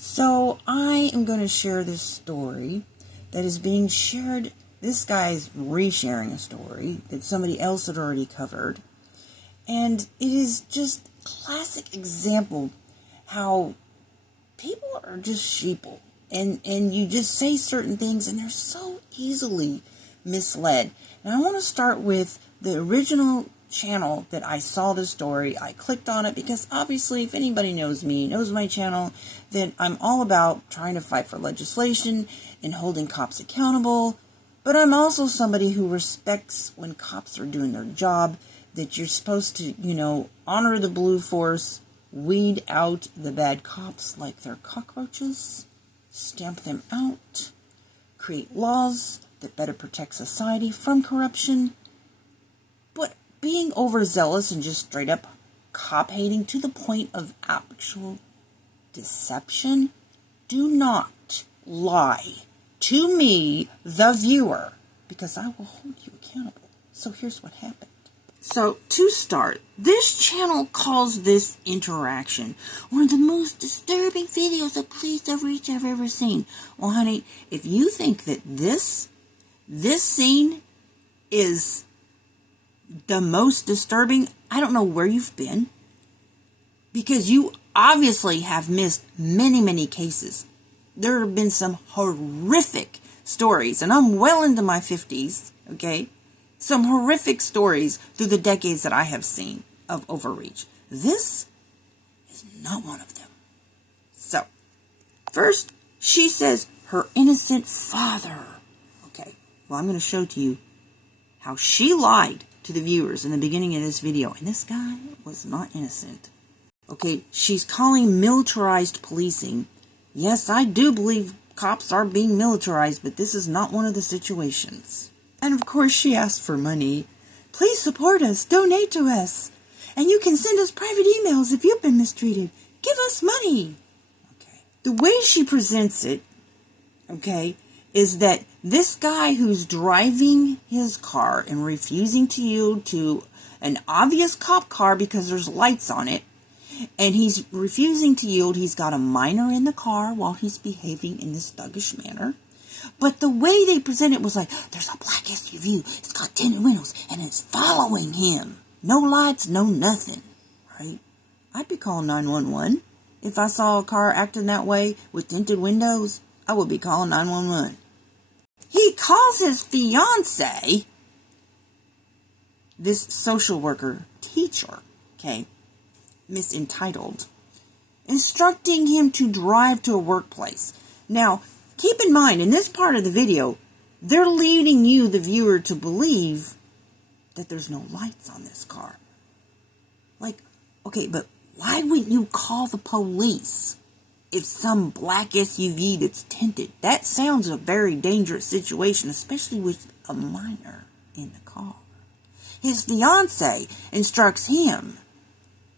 So I am going to share this story that is being shared. This guy's resharing a story that somebody else had already covered. And it is just a classic example how people are just sheeple. And you just say certain things and they're so easily misled. And I want to start with the original channel that I saw the story. I clicked on it because obviously if anybody knows me, knows my channel, then I'm all about trying to fight for legislation and holding cops accountable. But I'm also somebody who respects when cops are doing their job, that you're supposed to, honor the blue force, weed out the bad cops like they're cockroaches, stamp them out, create laws that better protect society from corruption. But being overzealous and just straight up cop hating to the point of actual deception, do not lie to me, the viewer, because I will hold you accountable. So here's what happened. So to start, this channel calls this interaction one of the most disturbing videos of police outreach I've ever seen. Well, honey, if you think that this scene is the most disturbing, I don't know where you've been, because you obviously have missed many, many cases. There have been some horrific stories, and I'm well into my 50s, okay? Some horrific stories through the decades that I have seen of overreach. This is not one of them. So, first, she says her innocent father. Okay, well, I'm going to show to you how she lied to the viewers in the beginning of this video, and this guy was not innocent. Okay, she's calling militarized policing. Yes, I do believe cops are being militarized, but this is not one of the situations. And of course, she asked for money. Please support us, donate to us, and you can send us private emails if you've been mistreated. Give us money. Okay. The way she presents it, okay, is that this guy who's driving his car and refusing to yield to an obvious cop car because there's lights on it, and he's refusing to yield, he's got a minor in the car while he's behaving in this thuggish manner. But the way they present it was like, there's a black SUV, it's got tinted windows, and it's following him. No lights, no nothing, right? I'd be calling 911. If I saw a car acting that way with tinted windows, I would be calling 911. He calls his fiance, this social worker teacher, okay, Miss Entitled, instructing him to drive to a workplace. Now, keep in mind, in this part of the video, they're leading you, the viewer, to believe that there's no lights on this car. Like, okay, but why wouldn't you call the police if some black SUV that's tinted? That sounds a very dangerous situation, especially with a minor in the car. His fiance instructs him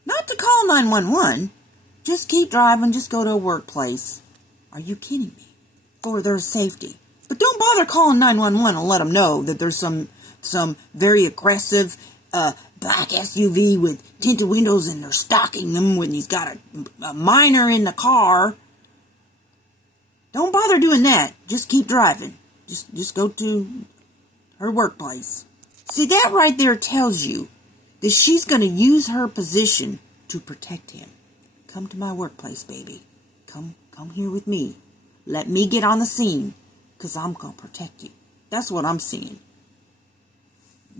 not to call 911. Just keep driving, just go to a workplace. Are you kidding me? For their safety. But don't bother calling 911 and let them know that there's some very aggressive black SUV with tinted windows and they're stalking them when he's got a minor in the car. Don't bother doing that. Just keep driving. Just go to her workplace. See, that right there tells you that she's going to use her position to protect him. Come to my workplace, baby. Come here with me. Let me get on the scene, because I'm going to protect you. That's what I'm seeing.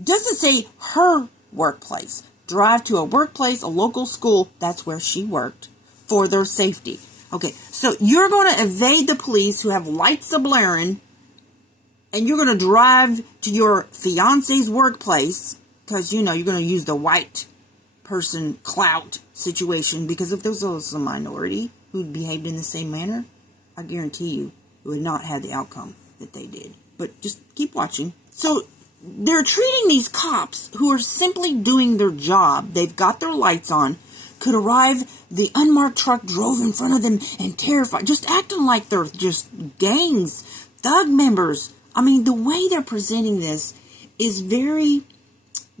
Doesn't say her workplace. Drive to a workplace, a local school. That's where she worked for their safety. Okay, so you're going to evade the police who have lights a-blaring, and you're going to drive to your fiance's workplace, because, you're going to use the white person clout situation, because if there was a minority who behaved in the same manner, I guarantee you it would not have the outcome that they did. But just keep watching. So they're treating these cops who are simply doing their job. They've got their lights on. Could arrive, the unmarked truck drove in front of them and terrified. Just acting like they're just gangs, thug members. I mean, the way they're presenting this is very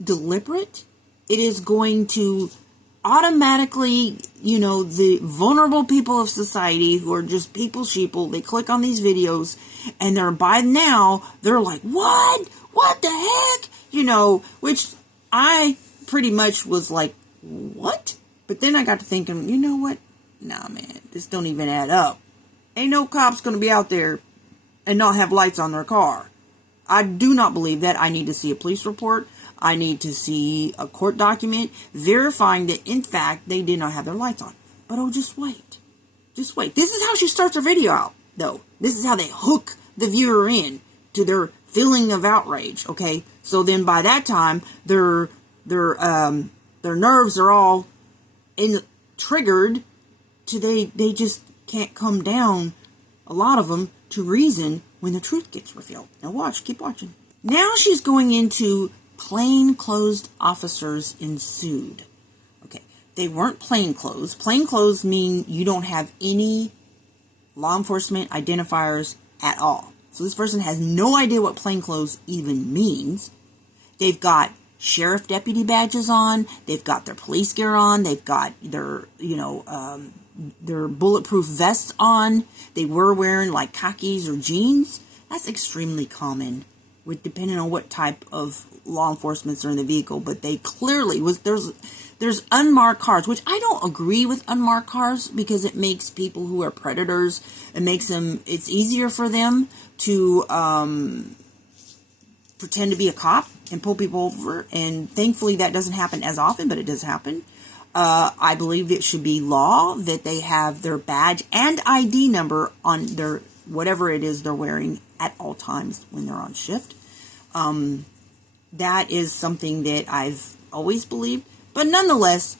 deliberate. It is going to automatically the vulnerable people of society who are just people sheeple. They click on these videos and they're like, what the heck? Which I pretty much was like, what? But then I got to thinking, you know what? Nah, man, this don't even add up. Ain't no cops going to be out there and not have lights on their car. I do not believe that. I need to see a police report. I need to see a court document verifying that, in fact, they did not have their lights on. But just wait. Just wait. This is how she starts her video out, though. This is how they hook the viewer in to their feeling of outrage, okay? So then by that time, their nerves are all triggered to they just can't come down, a lot of them, to reason when the truth gets revealed. Now watch, keep watching. Now she's going into plainclothes officers ensued. Okay, they weren't plainclothes. Plainclothes mean you don't have any law enforcement identifiers at all. So this person has no idea what plainclothes even means. They've got sheriff deputy badges on. They've got their police gear on. They've got their bulletproof vests on. They were wearing like khakis or jeans. That's extremely common, depending on what type of law enforcement are in the vehicle. But they clearly there's unmarked cars, which I don't agree with unmarked cars, because it makes people who are predators, it's easier for them to pretend to be a cop and pull people over. And thankfully that doesn't happen as often, but it does happen. I believe it should be law that they have their badge and ID number on their whatever it is they're wearing at all times when they're on shift. That is something that I've always believed. But nonetheless,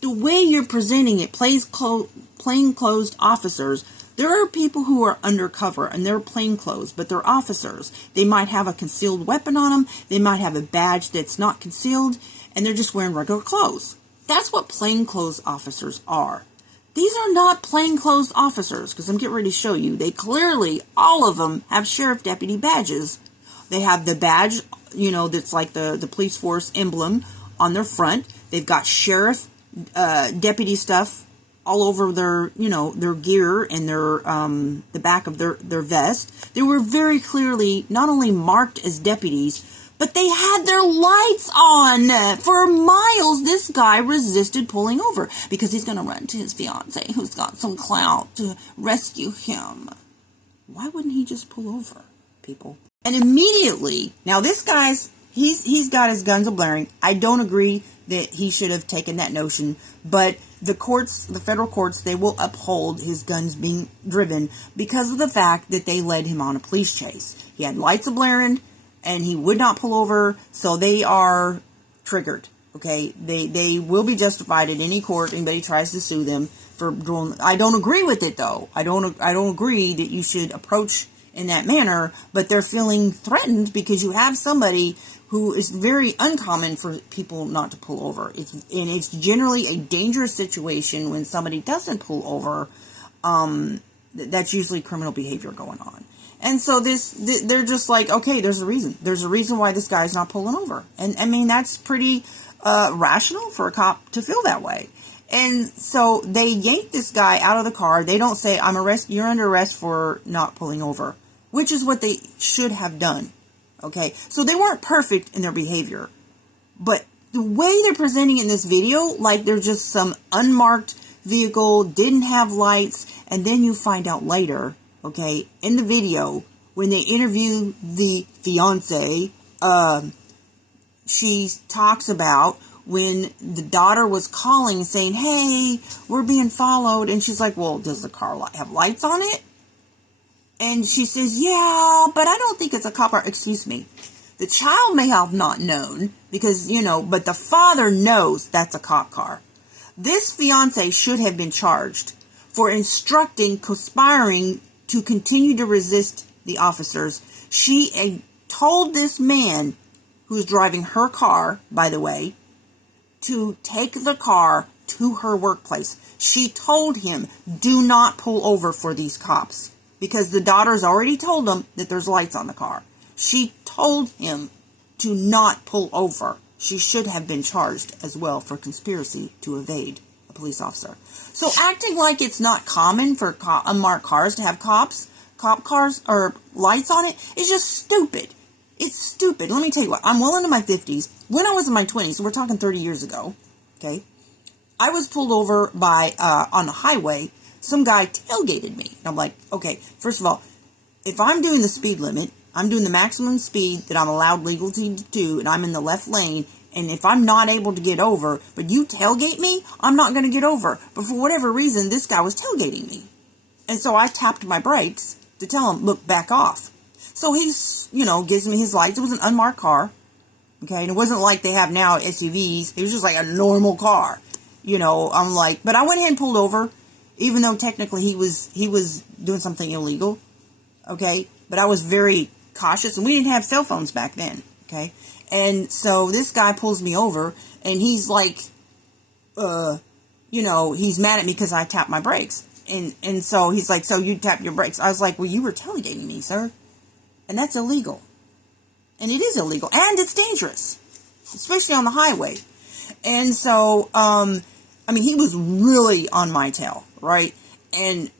the way you're presenting it, plainclothes officers, there are people who are undercover and they're plainclothes, but they're officers. They might have a concealed weapon on them. They might have a badge that's not concealed, and they're just wearing regular clothes. That's what plainclothes officers are. These are not plainclothes officers, because I'm getting ready to show you. They clearly, all of them, have sheriff deputy badges. They have the badge, that's like the police force emblem on their front. They've got sheriff deputy stuff all over their gear and the back of their vest. They were very clearly not only marked as deputies, but they had their lights on. For miles, this guy resisted pulling over because he's going to run to his fiance who's got some clout to rescue him. Why wouldn't he just pull over, people? And immediately, now this guy's, he's got his guns a-blaring. I don't agree that he should have taken that notion, but the federal courts, they will uphold his guns being driven because of the fact that they led him on a police chase. He had lights a-blaring, and he would not pull over, so they are triggered, okay? They will be justified in any court. Anybody tries to sue them for doing. I don't agree with it, though. I don't agree that you should approach in that manner, but they're feeling threatened because you have somebody who is very uncommon for people not to pull over. It's generally a dangerous situation when somebody doesn't pull over. That's usually criminal behavior going on. And so they're just like, okay, there's a reason. There's a reason why this guy's not pulling over. And I mean, that's pretty rational for a cop to feel that way. And so they yank this guy out of the car. They don't say, you're under arrest for not pulling over, which is what they should have done. Okay, so they weren't perfect in their behavior. But the way they're presenting in this video, like they're just some unmarked vehicle, didn't have lights, and then you find out later, okay, in the video, when they interview the fiance, she talks about when the daughter was calling and saying, hey, we're being followed. And she's like, well, does the car have lights on it? And she says, yeah, but I don't think it's a cop car. Excuse me. The child may have not known because, but the father knows that's a cop car. This fiance should have been charged for conspiring to continue to resist the officers. She told this man who's driving her car, by the way, to take the car to her workplace. She told him, do not pull over for these cops, because the daughter's already told him that there's lights on the car. She told him to not pull over. She should have been charged as well for conspiracy to evade a police officer. So acting like it's not common for unmarked cars to have cop cars or lights on it is just stupid. It's stupid. Let me tell you what. I'm well into my 50s. When I was in my 20s, so we're talking 30 years ago, okay, I was pulled over by, on the highway. Some guy tailgated me. And I'm like, okay, first of all, if I'm doing the speed limit, I'm doing the maximum speed that I'm allowed legally to do, and I'm in the left lane, and if I'm not able to get over, but you tailgate me, I'm not going to get over. But for whatever reason, this guy was tailgating me. And so I tapped my brakes to tell him, look, back off. So he's, gives me his lights. It was an unmarked car. Okay, and it wasn't like they have now SUVs. It was just like a normal car. I'm like, but I went ahead and pulled over, even though technically he was doing something illegal. Okay, but I was very cautious, and we didn't have cell phones back then. Okay, and so this guy pulls me over, and he's like, he's mad at me because I tapped my brakes. And so he's like, so you tapped your brakes. I was like, well, you were tailgating me, sir. And that's illegal. And it is illegal. And it's dangerous. Especially on the highway. And so, he was really on my tail, right? And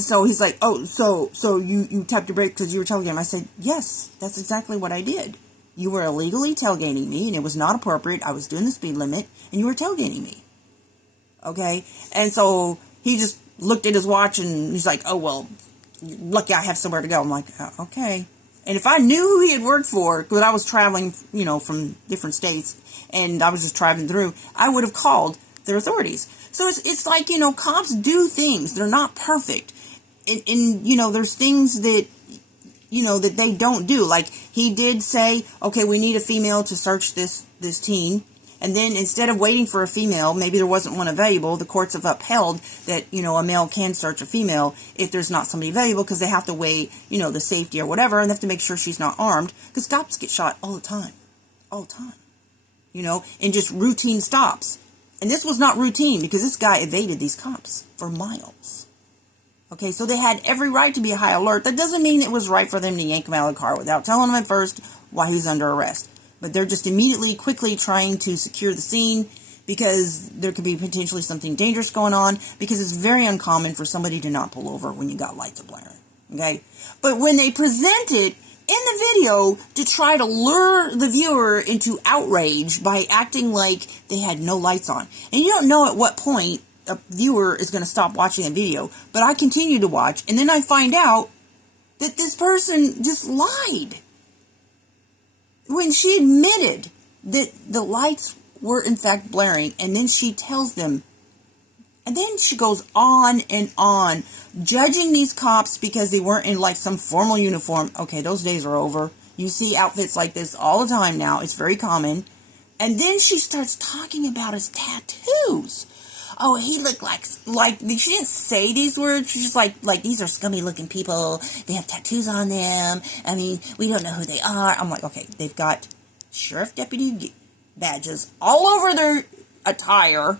so he's like, oh, so you tapped your brake because you were tailgating him. I said, yes, that's exactly what I did. You were illegally tailgating me, and it was not appropriate. I was doing the speed limit, and you were tailgating me. Okay? And so he just looked at his watch, and he's like, oh, well, lucky I have somewhere to go. I'm like, okay. And if I knew who he had worked for, because I was traveling, from different states, and I was just driving through, I would have called their authorities. So it's like, cops do things. They're not perfect. And there's things that, that they don't do. Like, he did say, okay, we need a female to search this teen. And then instead of waiting for a female, maybe there wasn't one available, the courts have upheld that, a male can search a female if there's not somebody available, because they have to weigh, the safety or whatever, and they have to make sure she's not armed, because cops get shot all the time. All the time. In just routine stops. And this was not routine, because this guy evaded these cops for miles. Okay, so they had every right to be high alert. That doesn't mean it was right for them to yank him out of the car without telling him at first why he's under arrest. But they're just quickly trying to secure the scene, because there could be potentially something dangerous going on, because it's very uncommon for somebody to not pull over when you got lights blaring. Okay? But when they present it in the video to try to lure the viewer into outrage by acting like they had no lights on, and you don't know at what point a viewer is going to stop watching a video, but I continue to watch, and then I find out that this person just lied. When she admitted that the lights were in fact blaring, and then she tells them, and then she goes on and on, judging these cops because they weren't in like some formal uniform. Okay, those days are over. You see outfits like this all the time now. It's very common. And then she starts talking about his tattoos. Oh, he looked like she didn't say these words. She's just like these are scummy looking people. They have tattoos on them. I mean, we don't know who they are. I'm like, okay, they've got sheriff deputy badges all over their attire.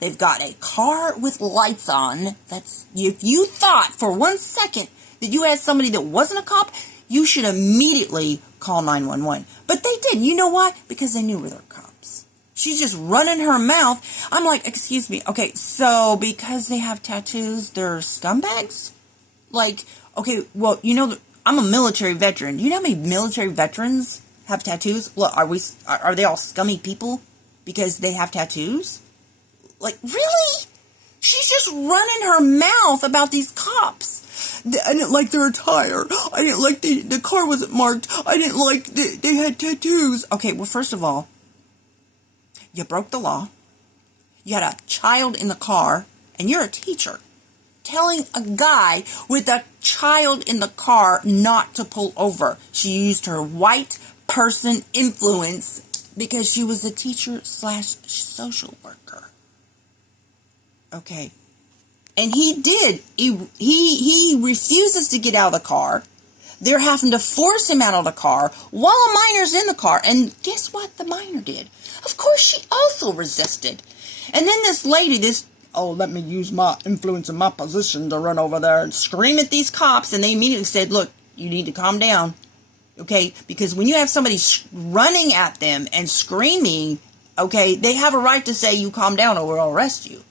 They've got a car with lights on. That's, if you thought for 1 second that you had somebody that wasn't a cop, you should immediately call 911. But they didn't. You know why? Because they knew they're cops. She's just running her mouth. I'm like, excuse me. Okay, so because they have tattoos, they're scumbags? Like, okay, well, I'm a military veteran. You know how many military veterans have tattoos? Well, are they all scummy people because they have tattoos? Like, really? She's just running her mouth about these cops. I didn't like their attire. I didn't like the car wasn't marked. I didn't like they had tattoos. Okay, well, first of all, you broke the law. You had a child in the car, and you're a teacher, telling a guy with a child in the car not to pull over. She used her white person influence because she was a teacher / social worker. Okay. And he did. He refuses to get out of the car. They're having to force him out of the car while a minor's in the car. And guess what the minor did? Of course, she also resisted. And then this lady, let me use my influence and my position to run over there and scream at these cops. And they immediately said, look, you need to calm down. Okay? Because when you have somebody running at them and screaming, okay, they have a right to say, you calm down or we'll arrest you.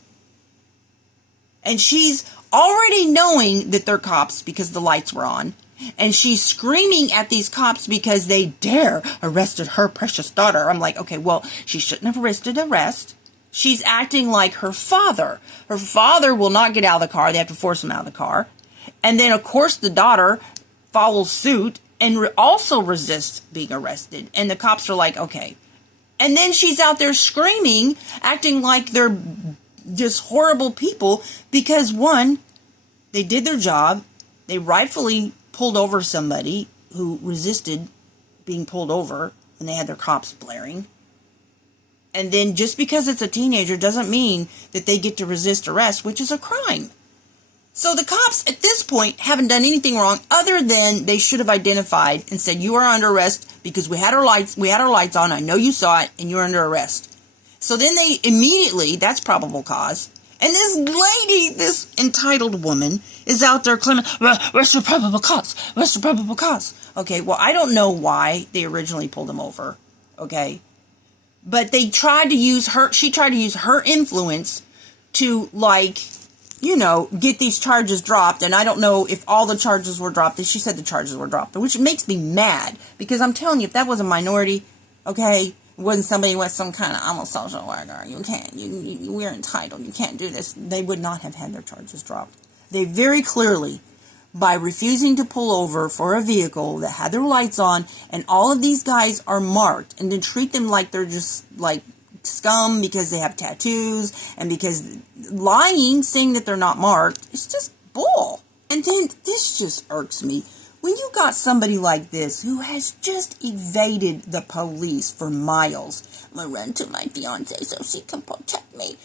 And she's already knowing that they're cops because the lights were on. And she's screaming at these cops because they dare arrested her precious daughter. I'm like, okay, well, she shouldn't have arrest. She's acting like her father. Her father will not get out of the car. They have to force him out of the car. And then, of course, the daughter follows suit and also resists being arrested. And the cops are like, okay. And then she's out there screaming, acting like they're just horrible people because, one, they did their job. They rightfully pulled over somebody who resisted being pulled over when they had their cops blaring. And then just because it's a teenager doesn't mean that they get to resist arrest, which is a crime. So the cops at this point haven't done anything wrong other than they should have identified and said, you are under arrest because we had our lights on. I know you saw it and you're under arrest. So then they immediately, that's probable cause. And this lady, this entitled woman, is out there claiming, where's your probable cause? Where's your probable cause? Okay, well, I don't know why they originally pulled him over, okay? But they tried to use she tried to use her influence to, like, you know, get these charges dropped. And I don't know if all the charges were dropped. She said the charges were dropped, which makes me mad. Because I'm telling you, if that was a minority, okay, it wasn't somebody with some kind of, I'm a social worker, you can't, we're entitled, you can't do this, they would not have had their charges dropped. They very clearly, by refusing to pull over for a vehicle that had their lights on, and all of these guys are marked, and then treat them like they're just, like, scum because they have tattoos, and because lying, saying that they're not marked, it's just bull. And then this just irks me. When you got somebody like this who has just evaded the police for miles, I'm going to run to my fiance so she can protect me.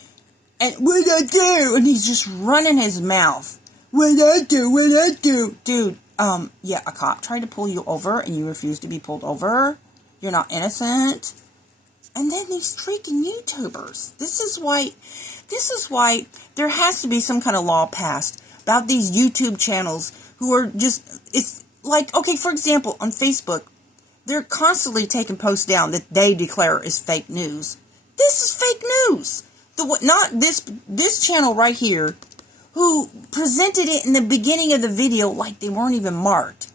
And what I do? And he's just running his mouth. What I do? Dude, yeah, a cop tried to pull you over and you refuse to be pulled over. You're not innocent. And then these freaking YouTubers. This is why there has to be some kind of law passed about these YouTube channels who are just, it's like, okay, for example, on Facebook, they're constantly taking posts down that they declare is fake news. This is fake news. Not this channel right here, who presented it in the beginning of the video like they weren't even marked.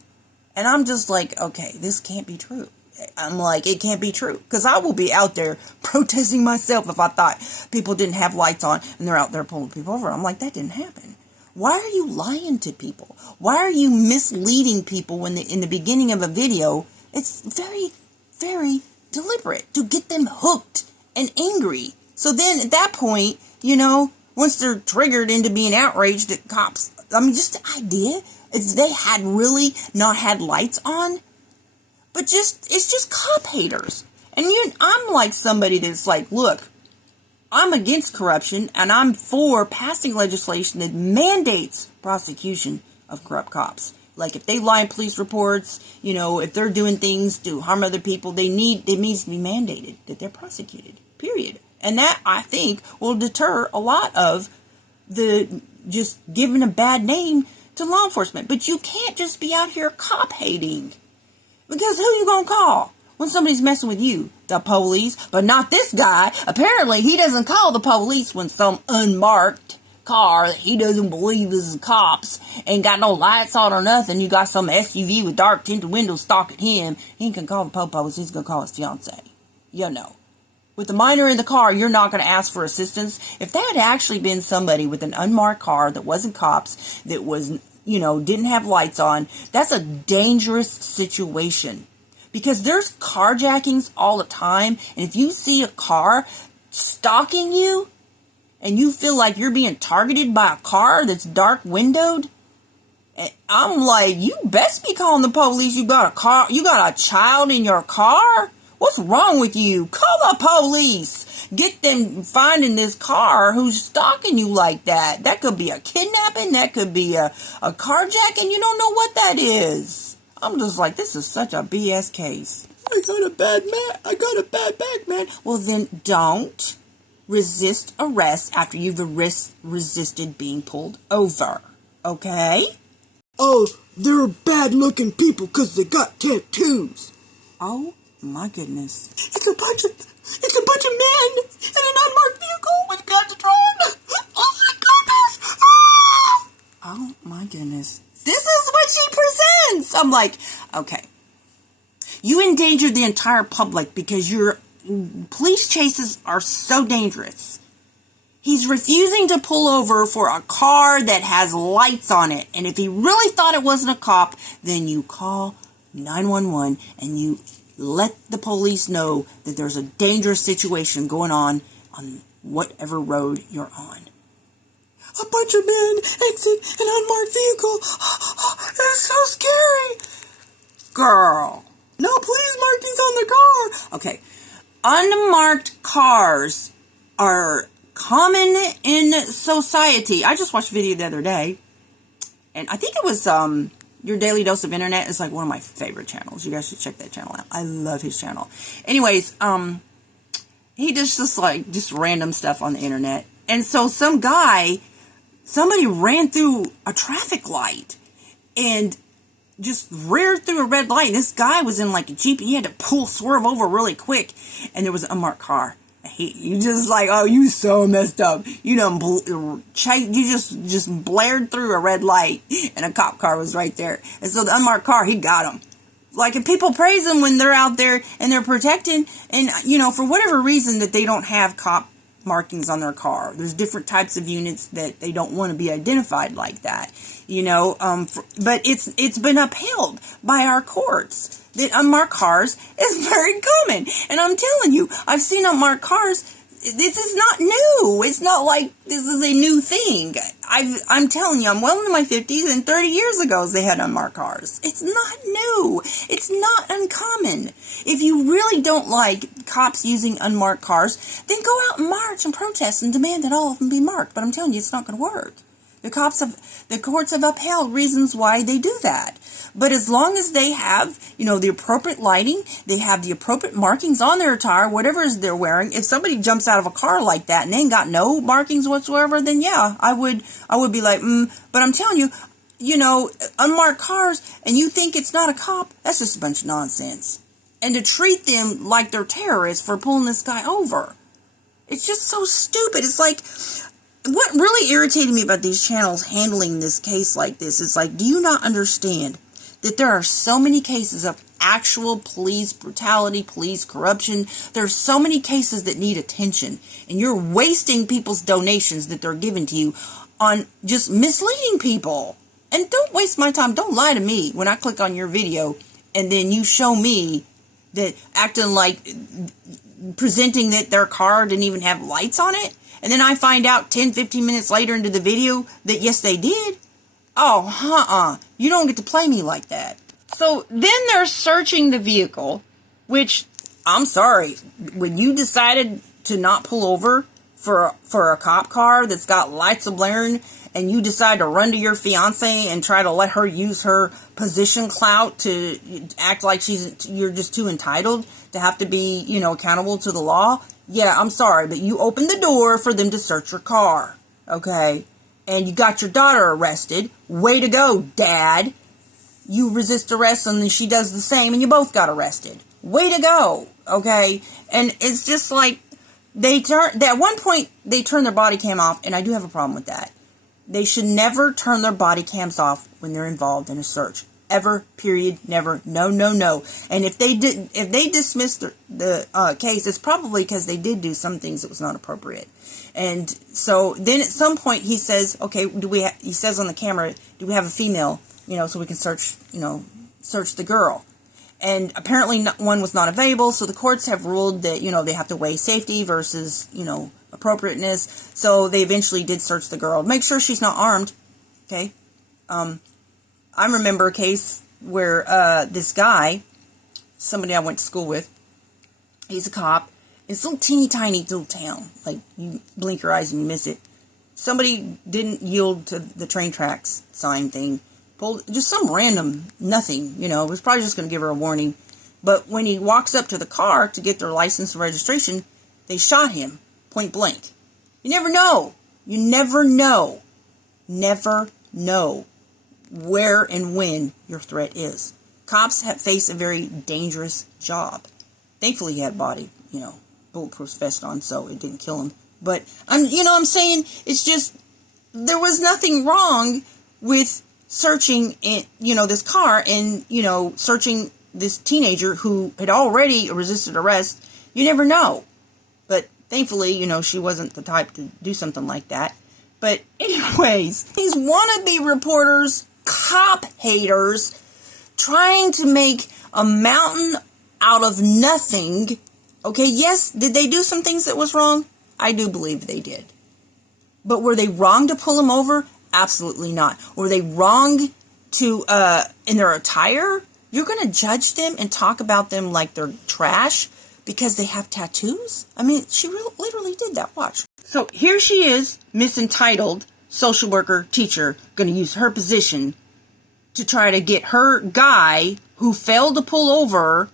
And I'm just like, okay, this can't be true. I'm like, it can't be true. Because I will be out there protesting myself if I thought people didn't have lights on and they're out there pulling people over. I'm like, that didn't happen. Why are you lying to people? Why are you misleading people when in the beginning of a video? It's very, very deliberate to get them hooked and angry. So then at that point, you know, once they're triggered into being outraged at cops, I mean, just the idea, if they had really not had lights on, but it's just cop haters. And I'm like somebody that's like, look, I'm against corruption, and I'm for passing legislation that mandates prosecution of corrupt cops. Like, if they lie in police reports, you know, if they're doing things to harm other people, it needs to be mandated that they're prosecuted, period. And that, I think, will deter a lot of the just giving a bad name to law enforcement. But you can't just be out here cop hating. Because who you gonna call when somebody's messing with you? The police, but not this guy. Apparently, he doesn't call the police when some unmarked car that he doesn't believe is cops ain't got no lights on or nothing. You got some SUV with dark tinted windows stalking him. He ain't gonna call the police. He's gonna call his fiance. You know. With the minor in the car, you're not going to ask for assistance. If that had actually been somebody with an unmarked car that wasn't cops, that was, you know, didn't have lights on, that's a dangerous situation. Because there's carjackings all the time, and if you see a car stalking you, and you feel like you're being targeted by a car that's dark windowed, I'm like, you best be calling the police. You got a child in your car? What's wrong with you? Call the police. Get them finding this car who's stalking you like that. That could be a kidnapping. That could be a carjacking. You don't know what that is. I'm just like, this is such a BS case. I got a bad bag, man. Well, then don't resist arrest after you've resisted being pulled over. Okay? Oh, they're bad-looking people because they got tattoos. Oh, my goodness. It's a bunch of men in an unmarked vehicle with guns drawn. Oh my goodness! Oh my goodness. This is what she presents. I'm like, okay. You endangered the entire public because your police chases are so dangerous. He's refusing to pull over for a car that has lights on it. And if he really thought it wasn't a cop, then you call 911 and you let the police know that there's a dangerous situation going on whatever road you're on. A bunch of men exit an unmarked vehicle. It's so scary. Girl. No police markings on the car. Okay. Unmarked cars are common in society. I just watched a video the other day, and I think it was Your Daily Dose of Internet is like one of my favorite channels. You guys should check that channel out. I love his channel. Anyways, he just random stuff on the internet. And so somebody ran through a traffic light and just reared through a red light. And this guy was in like a Jeep. He had to swerve over really quick. And there was an unmarked car. You just like, oh, you so messed up. You just blared through a red light and a cop car was right there. And so the unmarked car, he got him. Like, and people praise them when they're out there and they're protecting. And, for whatever reason that they don't have cop markings on their car. There's different types of units that they don't want to be identified like that, but it's been upheld by our courts that unmarked cars is very common. And I'm telling you, I've seen unmarked cars. This is not new. It's not like this is a new thing. I'm telling you, I'm well into my 50s, and 30 years ago they had unmarked cars. It's not new. It's not uncommon. If you really don't like cops using unmarked cars, then go out and march and protest and demand that all of them be marked. But I'm telling you, it's not going to work. The courts have upheld reasons why they do that. But as long as they have, the appropriate lighting, they have the appropriate markings on their attire, whatever it is they're wearing. If somebody jumps out of a car like that and they ain't got no markings whatsoever, then yeah, I would be like, But I'm telling you, unmarked cars, and you think it's not a cop, that's just a bunch of nonsense. And to treat them like they're terrorists for pulling this guy over, it's just so stupid. It's like, what really irritated me about these channels handling this case like this is like, do you not understand that there are so many cases of actual police brutality, police corruption? There are so many cases that need attention, and you're wasting people's donations that they're giving to you on just misleading people. And don't waste my time. Don't lie to me when I click on your video and then you show me that acting like presenting that their car didn't even have lights on it. And then I find out 10, 15 minutes later into the video that yes, they did. Oh, you don't get to play me like that. So then they're searching the vehicle, which, I'm sorry, when you decided to not pull over for a cop car that's got lights blaring, and you decide to run to your fiance and try to let her use her position clout to act like you're just too entitled to have to be, accountable to the law. Yeah, I'm sorry, but you opened the door for them to search your car, okay? And you got your daughter arrested. Way to go, Dad. You resist arrest, and then she does the same, and you both got arrested. Way to go, okay? And it's just like, at one point, they turn their body cam off, and I do have a problem with that. They should never turn their body cams off when they're involved in a search. Ever, period, never, no. And if they dismissed the case, it's probably because they did do some things that was not appropriate. And so then at some point he says, okay, he says on the camera, do we have a female, so we can search the girl. And apparently one was not available, so the courts have ruled that, they have to weigh safety versus, appropriateness. So they eventually did search the girl. Make sure she's not armed, okay? I remember a case where this guy, somebody I went to school with, he's a cop. It's a little teeny tiny little town. Like, you blink your eyes and you miss it. Somebody didn't yield to the train tracks sign thing. Pulled just some random nothing, was probably just going to give her a warning. But when he walks up to the car to get their license and registration, they shot him point blank. You never know. You never know. Never know where and when your threat is. Cops face a very dangerous job. Thankfully, he had body, bulletproof vest on, so it didn't kill him. But I'm saying it's just there was nothing wrong with searching this car and, searching this teenager who had already resisted arrest. You never know. But thankfully, she wasn't the type to do something like that. But anyways, these wannabe reporters, cop haters, trying to make a mountain out of nothing. Okay, yes, did they do some things that was wrong? I do believe they did. But were they wrong to pull him over? Absolutely not. Were they wrong to, in their attire? You're going to judge them and talk about them like they're trash because they have tattoos? I mean, she literally did that. Watch. So here she is, Miss Entitled, social worker, teacher, going to use her position to try to get her guy who failed to pull over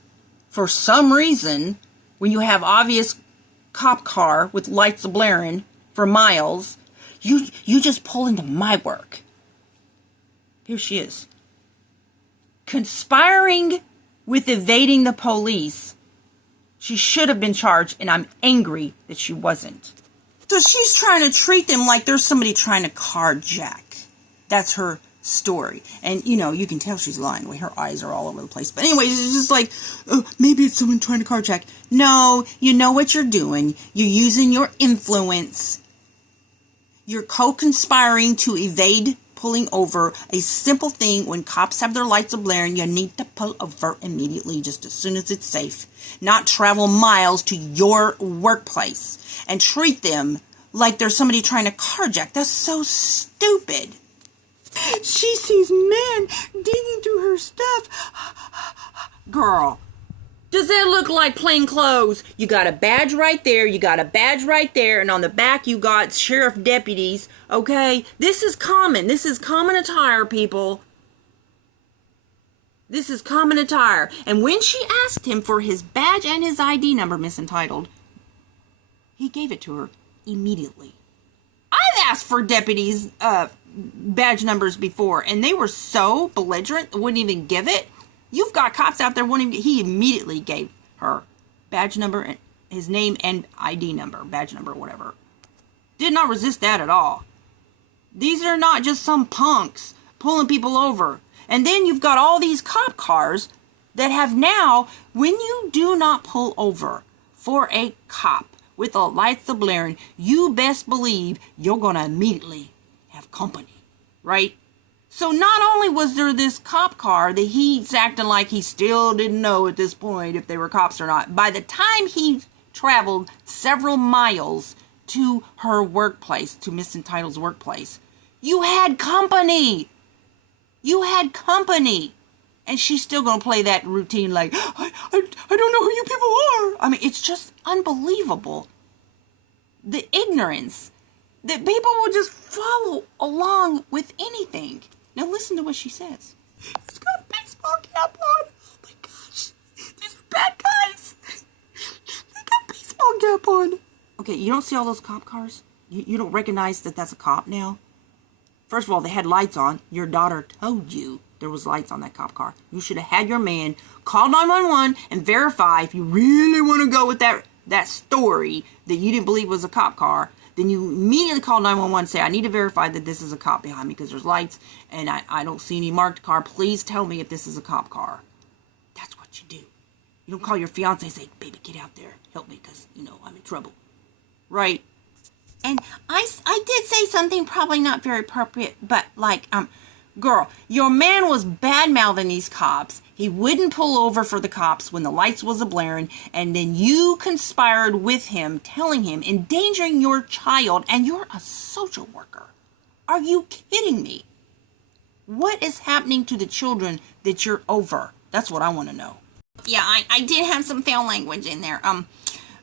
for some reason when you have obvious cop car with lights blaring for miles. You just pull into my work. Here she is. Conspiring with evading the police. She should have been charged, and I'm angry that she wasn't. So she's trying to treat them like there's somebody trying to carjack. That's her story. And, you can tell she's lying. Her eyes are all over the place. But anyways, it's just like, oh, maybe it's someone trying to carjack. No, you know what you're doing. You're using your influence. You're co-conspiring to evade pulling over. A simple thing, when cops have their lights blaring, you need to pull over immediately just as soon as it's safe. Not travel miles to your workplace and treat them like there's somebody trying to carjack. That's so stupid. She sees men digging through her stuff. Girl, does that look like plain clothes? You got a badge right there. You got a badge right there. And on the back, you got sheriff deputies. Okay? This is common. This is common attire, people. This is common attire. And when she asked him for his badge and his ID number, Miss Entitled, he gave it to her immediately. I've asked for deputies' badge numbers before, and they were so belligerent, wouldn't even give it. You've got cops out there he immediately gave her badge number, and his name and ID number, badge number, whatever. Did not resist that at all. These are not just some punks pulling people over. And then you've got all these cop cars that have now, when you do not pull over for a cop with the lights blaring, you best believe you're going to immediately have company, right? So not only was there this cop car that he's acting like he still didn't know at this point if they were cops or not. By the time he traveled several miles to her workplace, to Miss Entitled's workplace, you had company. You had company. And she's still going to play that routine like, I don't know who you people are. I mean, it's just unbelievable. The ignorance that people will just follow along with anything. Now listen to what she says. He's got a baseball cap on. Oh my gosh. These are bad guys. They got a baseball cap on. Okay, you don't see all those cop cars? You don't recognize that that's a cop now? First of all, they had lights on. Your daughter told you there was lights on that cop car. You should have had your man call 911 and verify if you really want to go with that story that you didn't believe was a cop car. Then you immediately call 911 and say, I need to verify that this is a cop behind me because there's lights and I don't see any marked car. Please tell me if this is a cop car. That's what you do. You don't call your fiance and say, baby, get out there. Help me because, I'm in trouble. Right? And I did say something probably not very appropriate, but girl, your man was bad-mouthing these cops. He wouldn't pull over for the cops when the lights was a-blaring, and then you conspired with him, telling him, endangering your child, and you're a social worker. Are you kidding me? What is happening to the children that you're over? That's what I want to know. Yeah, I did have some foul language in there.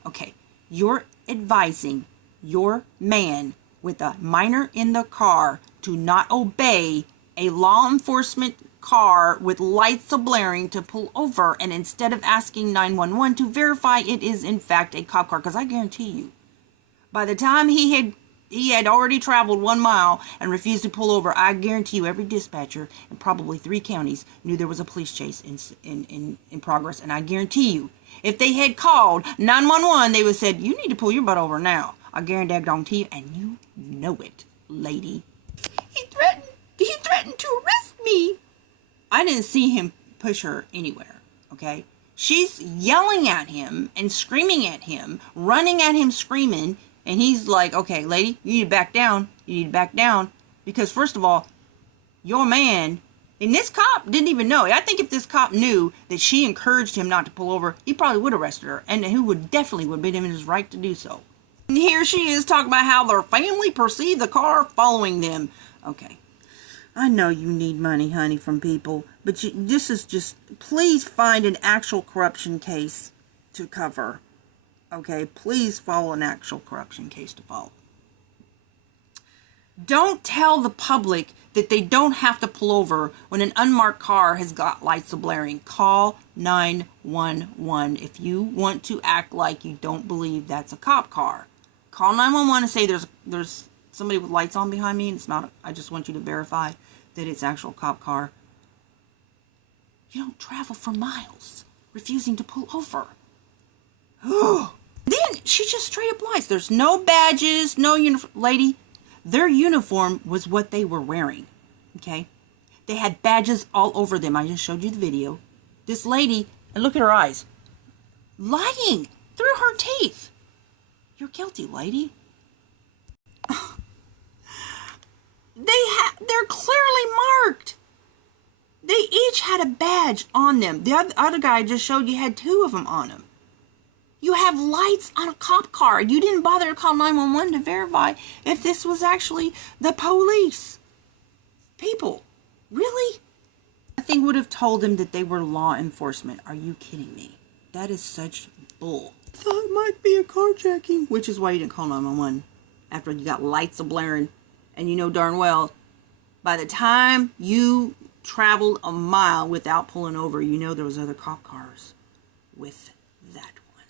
Okay, you're advising your man with a minor in the car to not obey a law enforcement car with lights blaring to pull over, and instead of asking 911 to verify it is in fact a cop car, because I guarantee you, by the time he had already traveled 1 mile and refused to pull over, I guarantee you every dispatcher in probably 3 counties knew there was a police chase in progress, and I guarantee you, if they had called 911, they would have said, you need to pull your butt over now. I guarantee you, and you know it, lady. He threatened threatened to arrest me. I didn't see him push her anywhere, okay? She's yelling at him and screaming at him, running at him screaming, and he's like, okay, lady, you need to back down. You need to back down. Because first of all, your man, and this cop didn't even know. I think if this cop knew that she encouraged him not to pull over, he probably would have arrested her, and he would definitely would have been in his right to do so. And here she is talking about how their family perceived the car following them. Okay. I know you need money, honey, from people, but this is just, please find an actual corruption case to cover. Okay, please follow an actual corruption case to follow. Don't tell the public that they don't have to pull over when an unmarked car has got lights blaring. Call 911 if you want to act like you don't believe that's a cop car. Call 911 and say there's somebody with lights on behind me and it's not, I just want you to verify that it's actual cop car. You don't travel for miles refusing to pull over. Then she just straight up lies. There's no badges, no uniform. Lady, their uniform was what they were wearing. Okay? They had badges all over them. I just showed you the video. This lady, and look at her eyes, lying through her teeth. You're guilty, lady. They're clearly marked. They each had a badge on them. The other guy I just showed you had 2 of them on him. You have lights on a cop car. You didn't bother to call 911 to verify if this was actually the police. People, really? Nothing would have told them that they were law enforcement. Are you kidding me? That is such bull. Thought it might be a carjacking. Which is why you didn't call 911 after you got lights blaring. And you know darn well, by the time you traveled a mile without pulling over, you know there was other cop cars with that one.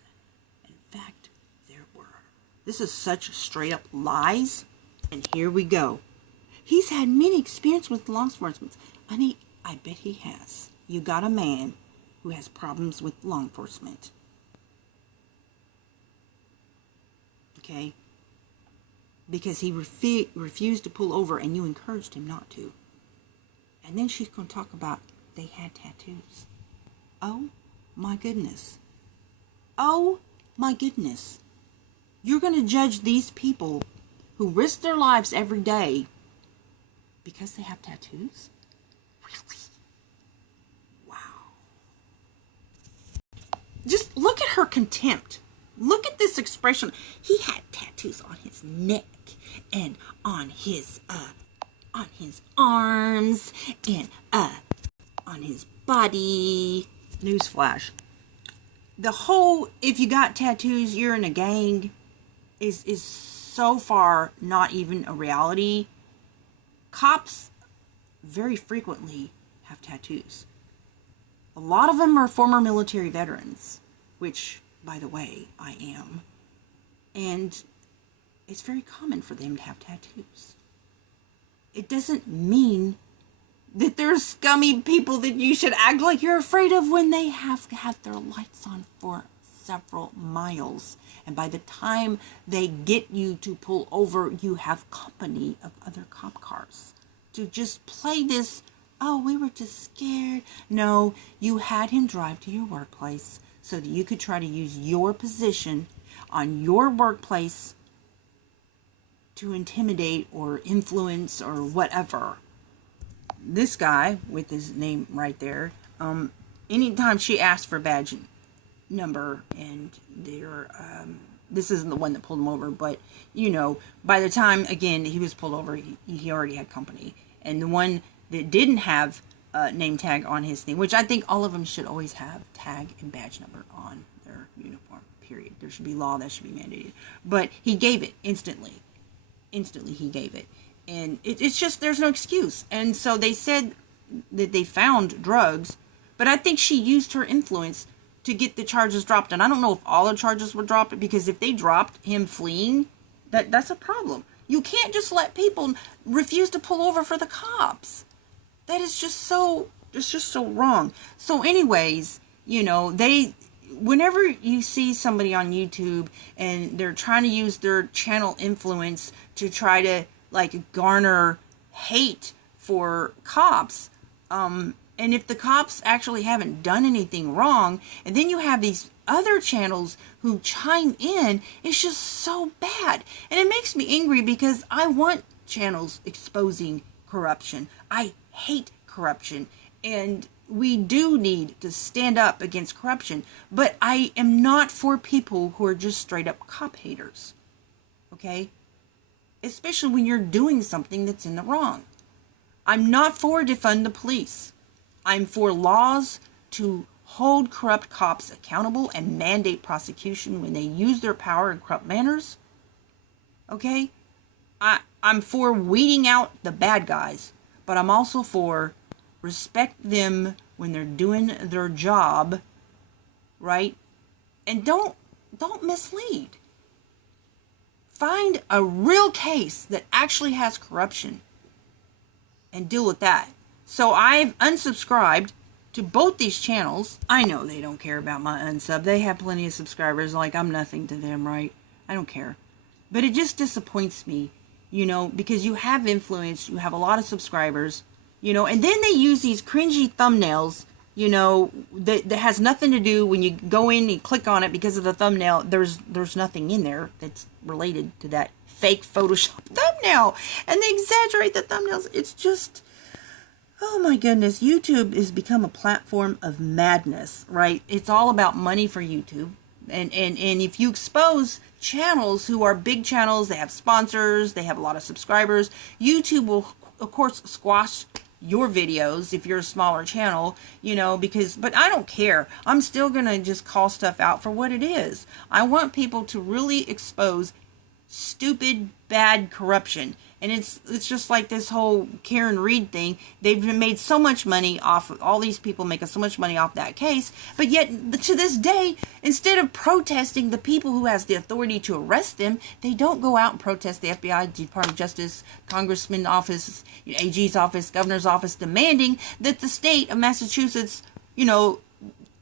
In fact, there were. This is such straight up lies. And here we go. He's had many experience with law enforcement. I bet he has. You got a man who has problems with law enforcement. Okay? Because he refused to pull over and you encouraged him not to. And then she's going to talk about they had tattoos. Oh my goodness. Oh my goodness. You're going to judge these people who risk their lives every day because they have tattoos? Really? Wow. Just look at her contempt. Look at this expression. He had tattoos on his neck and on his arms and on his body. Newsflash. The whole if you got tattoos, you're in a gang is so far not even a reality. Cops very frequently have tattoos. A lot of them are former military veterans, which, by the way, I am. And it's very common for them to have tattoos. It doesn't mean that they're scummy people that you should act like you're afraid of when they have had their lights on for several miles. And by the time they get you to pull over, you have company of other cop cars. To just play this, oh, we were just scared. No, you had him drive to your workplace so that you could try to use your position on your workplace to intimidate or influence or whatever. This guy with his name right there, anytime she asked for badge number and this isn't the one that pulled him over, but you know, by the time again he was pulled over, he already had company. And the one that didn't have name tag on his thing, which I think all of them should always have tag and badge number on their uniform, period. There should be law that should be mandated. But he gave it instantly he gave it. And it's just, there's no excuse. And so they said that they found drugs, but I think she used her influence to get the charges dropped. And I don't know if all the charges were dropped, because if they dropped him fleeing, that's a problem. You can't just let people refuse to pull over for the cops. That is just so, it's just so wrong. So anyways, you know, whenever you see somebody on YouTube and they're trying to use their channel influence to try to like garner hate for cops, and if the cops actually haven't done anything wrong, and then you have these other channels who chime in, it's just so bad. And it makes me angry because I want channels exposing corruption. I hate corruption, and we do need to stand up against corruption, but I am not for people who are just straight up cop haters. Okay? Especially when you're doing something that's in the wrong. I'm not for defund the police. I'm for laws to hold corrupt cops accountable and mandate prosecution when they use their power in corrupt manners. Okay? I'm for weeding out the bad guys, but I'm also for respect them when they're doing their job, right? And don't mislead. Find a real case that actually has corruption and deal with that. So I've unsubscribed to both these channels. I know they don't care about my unsub. They have plenty of subscribers. Like, I'm nothing to them, right? I don't care. But it just disappoints me, because you have influence, you have a lot of subscribers, and then they use these cringy thumbnails, that has nothing to do. When you go in and click on it because of the thumbnail, there's nothing in there that's related to that fake Photoshop thumbnail, and they exaggerate the thumbnails. It's just, oh my goodness, YouTube has become a platform of madness, right? It's all about money for YouTube. And if you expose channels who are big channels, they have sponsors, they have a lot of subscribers, YouTube will, of course, squash your videos if you're a smaller channel, but I don't care. I'm still going to just call stuff out for what it is. I want people to really expose stupid, bad corruption. And it's just like this whole Karen Reed thing. They've made so much money off of, all these people making so much money off that case, but yet to this day, instead of protesting the people who has the authority to arrest them, they don't go out and protest the FBI, Department of Justice, Congressman's office, AG's office, governor's office, demanding that the state of Massachusetts, to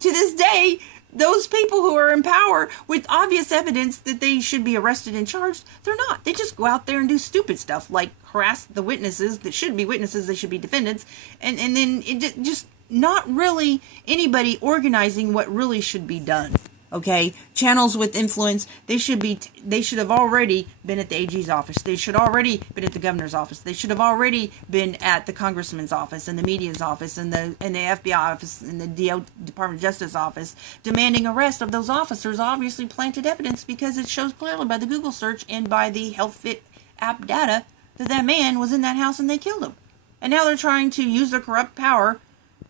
this day, those people who are in power with obvious evidence that they should be arrested and charged, they're not. They just go out there and do stupid stuff like harass the witnesses that should be witnesses, they should be defendants, and then it just not really anybody organizing what really should be done. Okay, channels with influence, they should have already been at the AG's office. They should already been at the governor's office. They should have already been at the congressman's office and the media's office and the FBI office and the Department of Justice office, demanding arrest of those officers. Obviously planted evidence, because it shows clearly by the Google search and by the HealthFit app data that man was in that house and they killed him. And now they're trying to use their corrupt power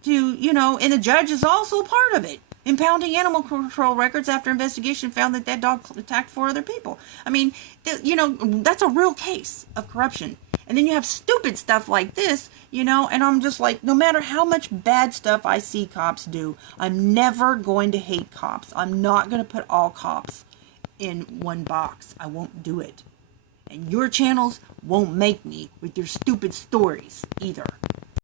to, and the judge is also part of it, impounding animal control records after investigation found that dog attacked 4 other people. I mean, that's a real case of corruption. And then you have stupid stuff like this, and I'm just like, no matter how much bad stuff I see cops do, I'm never going to hate cops. I'm not going to put all cops in one box. I won't do it. And your channels won't make me with your stupid stories either.